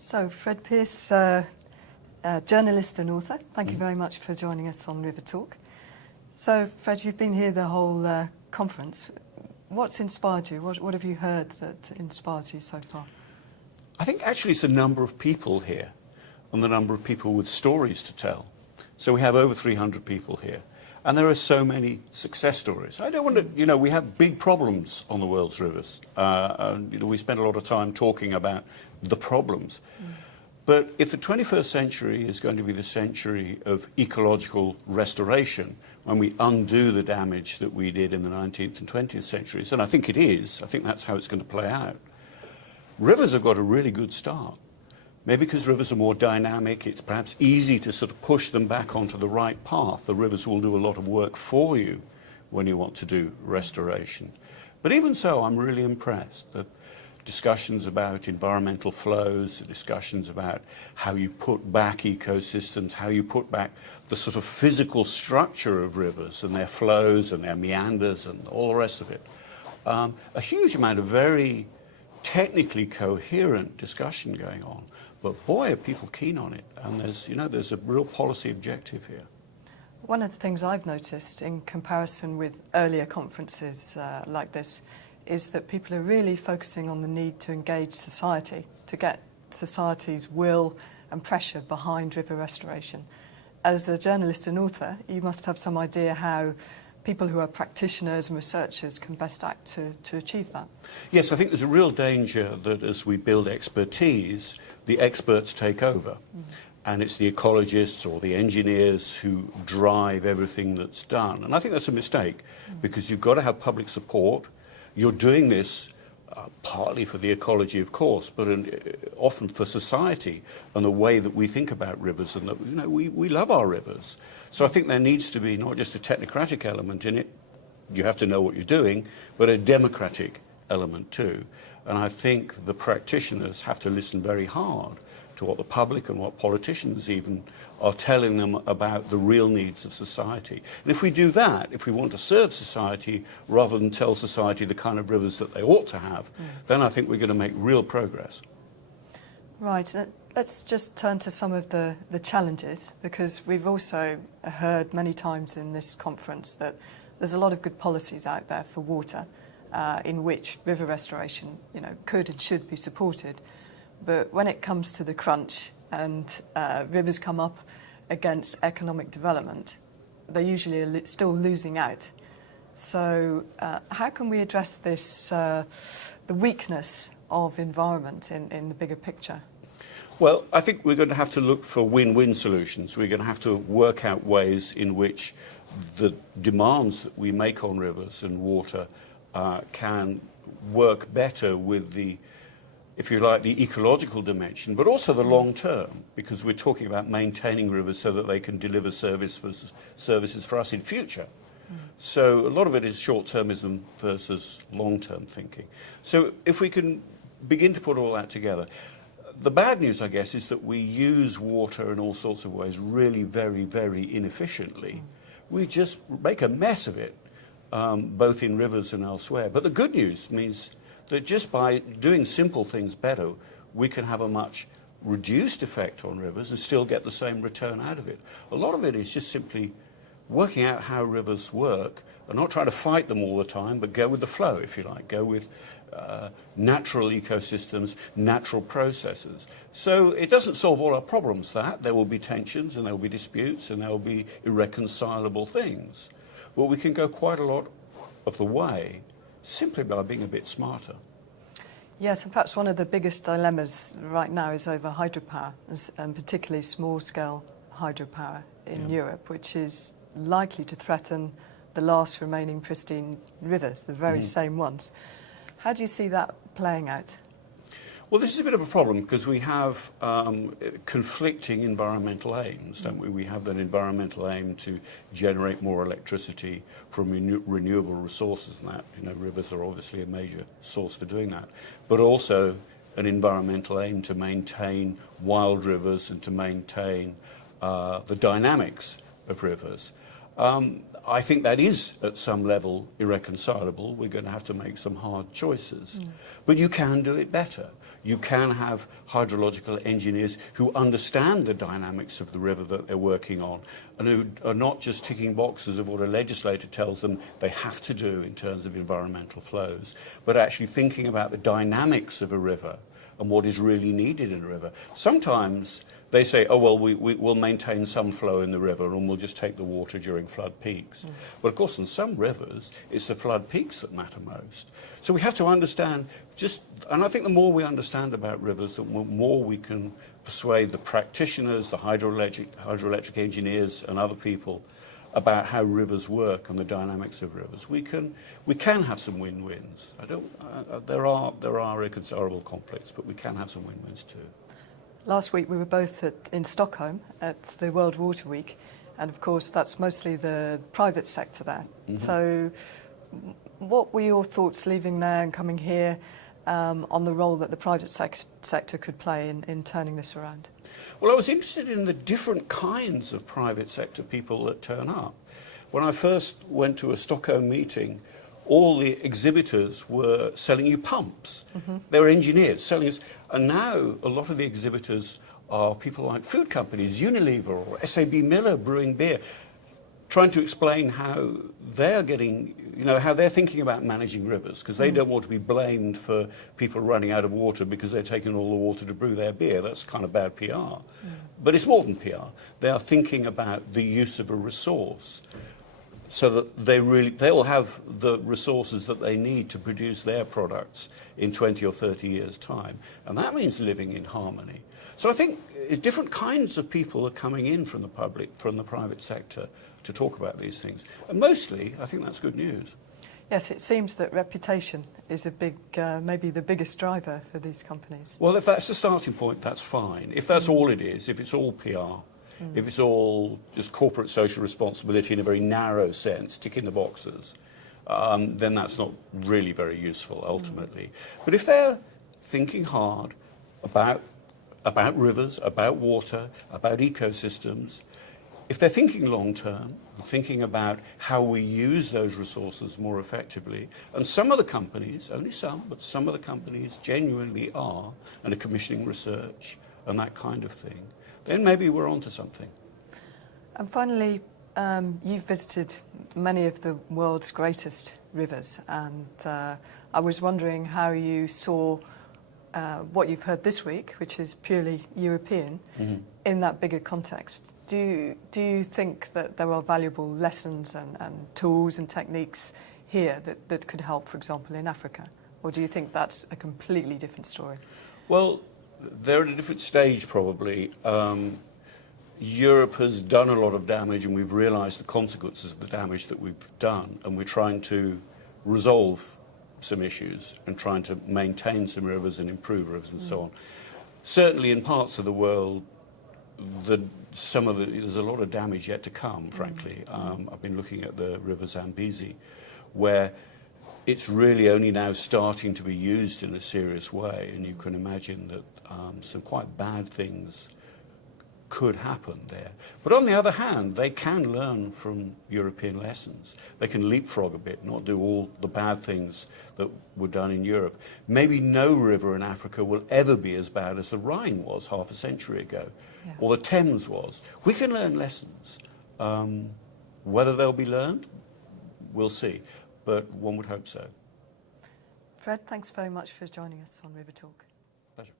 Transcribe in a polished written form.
So, Fred Pearce, journalist and author, thank you very much for joining us on River Talk. So, Fred, you've been here the whole conference. What's inspired you? What have you heard that inspires you so far? I think actually it's a number of people here and the number of people with stories to tell. So we have over 300 people here. And there are so many success stories. I don't want to, we have big problems on the world's rivers. We spend a lot of time talking about the problems. But if the 21st century is going to be the century of ecological restoration, when we undo the damage that we did in the 19th and 20th centuries, and I think it is, I think that's how it's going to play out, rivers have got a really good start. Maybe because rivers are more dynamic, it's perhaps easy to sort of push them back onto the right path. The rivers will do a lot of work for you when you want to do restoration. But even so, I'm really impressed that discussions about environmental flows, discussions about how you put back ecosystems, how you put back the sort of physical structure of rivers and their flows and their meanders and all the rest of it. A huge amount of very technically coherent discussion going on. But boy, are people keen on it, and there's a real policy objective here. One of the things I've noticed in comparison with earlier conferences like this is that people are really focusing on the need to engage society, to get society's will and pressure behind river restoration. As a journalist and author, you must have some idea how people who are practitioners and researchers can best act to achieve that. Yes, I think there's a real danger that as we build expertise, the experts take over. And it's the ecologists or the engineers who drive everything that's done. And I think that's a mistake, because you've got to have public support. You're doing this partly for the ecology, of course, but often for society and the way that we think about rivers. And that, we love our rivers. So I think there needs to be not just a technocratic element in it, you have to know what you're doing, but a democratic element too. And I think the practitioners have to listen very hard to what the public and what politicians even are telling them about the real needs of society. And if we do that, if we want to serve society rather than tell society the kind of rivers that they ought to have, then I think we're going to make real progress. Right. Let's just turn to some of the challenges, because we've also heard many times in this conference that there's a lot of good policies out there for water in which river restoration could and should be supported. But when it comes to the crunch and rivers come up against economic development, they usually are still losing out. So how can we address this, the weakness of environment in the bigger picture? Well, I think we're going to have to look for win-win solutions. We're going to have to work out ways in which the demands that we make on rivers and water can work better with the, if you like, the ecological dimension, but also the long term, because we're talking about maintaining rivers so that they can deliver services for us in future. So a lot of it is short-termism versus long-term thinking. So if we can begin to put all that together, the bad news, I guess, is that we use water in all sorts of ways really very, very inefficiently. We just make a mess of it, both in rivers and elsewhere. But the good news means that just by doing simple things better, we can have a much reduced effect on rivers and still get the same return out of it. A lot of it is just simply working out how rivers work and not trying to fight them all the time, but go with the flow, if you like, go with natural ecosystems, natural processes. So it doesn't solve all our problems, that. There will be tensions and there will be disputes and there will be irreconcilable things. But we can go quite a lot of the way simply by being a bit smarter. Yes, and perhaps one of the biggest dilemmas right now is over hydropower, and particularly small-scale hydropower in Europe, which is likely to threaten the last remaining pristine rivers, the very same ones. How do you see that playing out? Well, this is a bit of a problem because we have conflicting environmental aims, don't we? We have that environmental aim to generate more electricity from renewable resources, and that, rivers are obviously a major source for doing that, but also an environmental aim to maintain wild rivers and to maintain the dynamics of rivers. I think that is, at some level, irreconcilable. We're going to have to make some hard choices. But you can do it better. You can have hydrological engineers who understand the dynamics of the river that they're working on and who are not just ticking boxes of what a legislator tells them they have to do in terms of environmental flows, but actually thinking about the dynamics of a river and what is really needed in a river. Sometimes they say, oh, well, we'll maintain some flow in the river and we'll just take the water during flood peaks. But of course, in some rivers, it's the flood peaks that matter most. So we have to understand and I think the more we understand about rivers, the more we can persuade the practitioners, the hydroelectric engineers and other people about how rivers work and the dynamics of rivers. We can have some win-wins. There are irreconcilable conflicts, but we can have some win-wins too. Last week we were both in Stockholm at the World Water Week, and of course that's mostly the private sector there. So what were your thoughts leaving there and coming here on the role that the private sector could play in turning this around? Well, I was interested in the different kinds of private sector people that turn up. When I first went to a Stockholm meeting, all the exhibitors were selling you pumps. They were engineers selling us. And now a lot of the exhibitors are people like food companies, Unilever or SAB Miller brewing beer, trying to explain how they're getting, how they're thinking about managing rivers, because they don't want to be blamed for people running out of water because they're taking all the water to brew their beer. That's kind of bad PR. But it's more than PR. They are thinking about the use of a resource so that they'll have the resources that they need to produce their products in 20 or 30 years' time. And that means living in harmony. So I think different kinds of people are coming in from the public, from the private sector, to talk about these things. And mostly, I think that's good news. Yes, it seems that reputation is a big, maybe the biggest driver for these companies. Well, if that's the starting point, that's fine. If that's all it is, if it's all PR, if it's all just corporate social responsibility in a very narrow sense, ticking the boxes, then that's not really very useful ultimately. But if they're thinking hard about rivers, about water, about ecosystems, if they're thinking long term, thinking about how we use those resources more effectively, and some of the companies, only some, but some of the companies genuinely are, and are commissioning research and that kind of thing, then maybe we're onto something. And finally, you've visited many of the world's greatest rivers, and I was wondering how you saw what you've heard this week, which is purely European, in that bigger context. Do you think that there are valuable lessons and tools and techniques here that could help, for example, in Africa? Or do you think that's a completely different story? Well, they're at a different stage probably. Europe has done a lot of damage and we've realised the consequences of the damage that we've done, and we're trying to resolve some issues and trying to maintain some rivers and improve rivers and so on. Certainly in parts of the world, there's a lot of damage yet to come, frankly. I've been looking at the River Zambezi, where it's really only now starting to be used in a serious way, and you can imagine that some quite bad things could happen there. But on the other hand, they can learn from European lessons. They can leapfrog a bit, not do all the bad things that were done in Europe. Maybe no river in Africa will ever be as bad as the Rhine was half a century ago, or the Thames was. We can learn lessons. Whether they'll be learned, we'll see, but one would hope so. Fred, thanks very much for joining us on River Talk. Pleasure.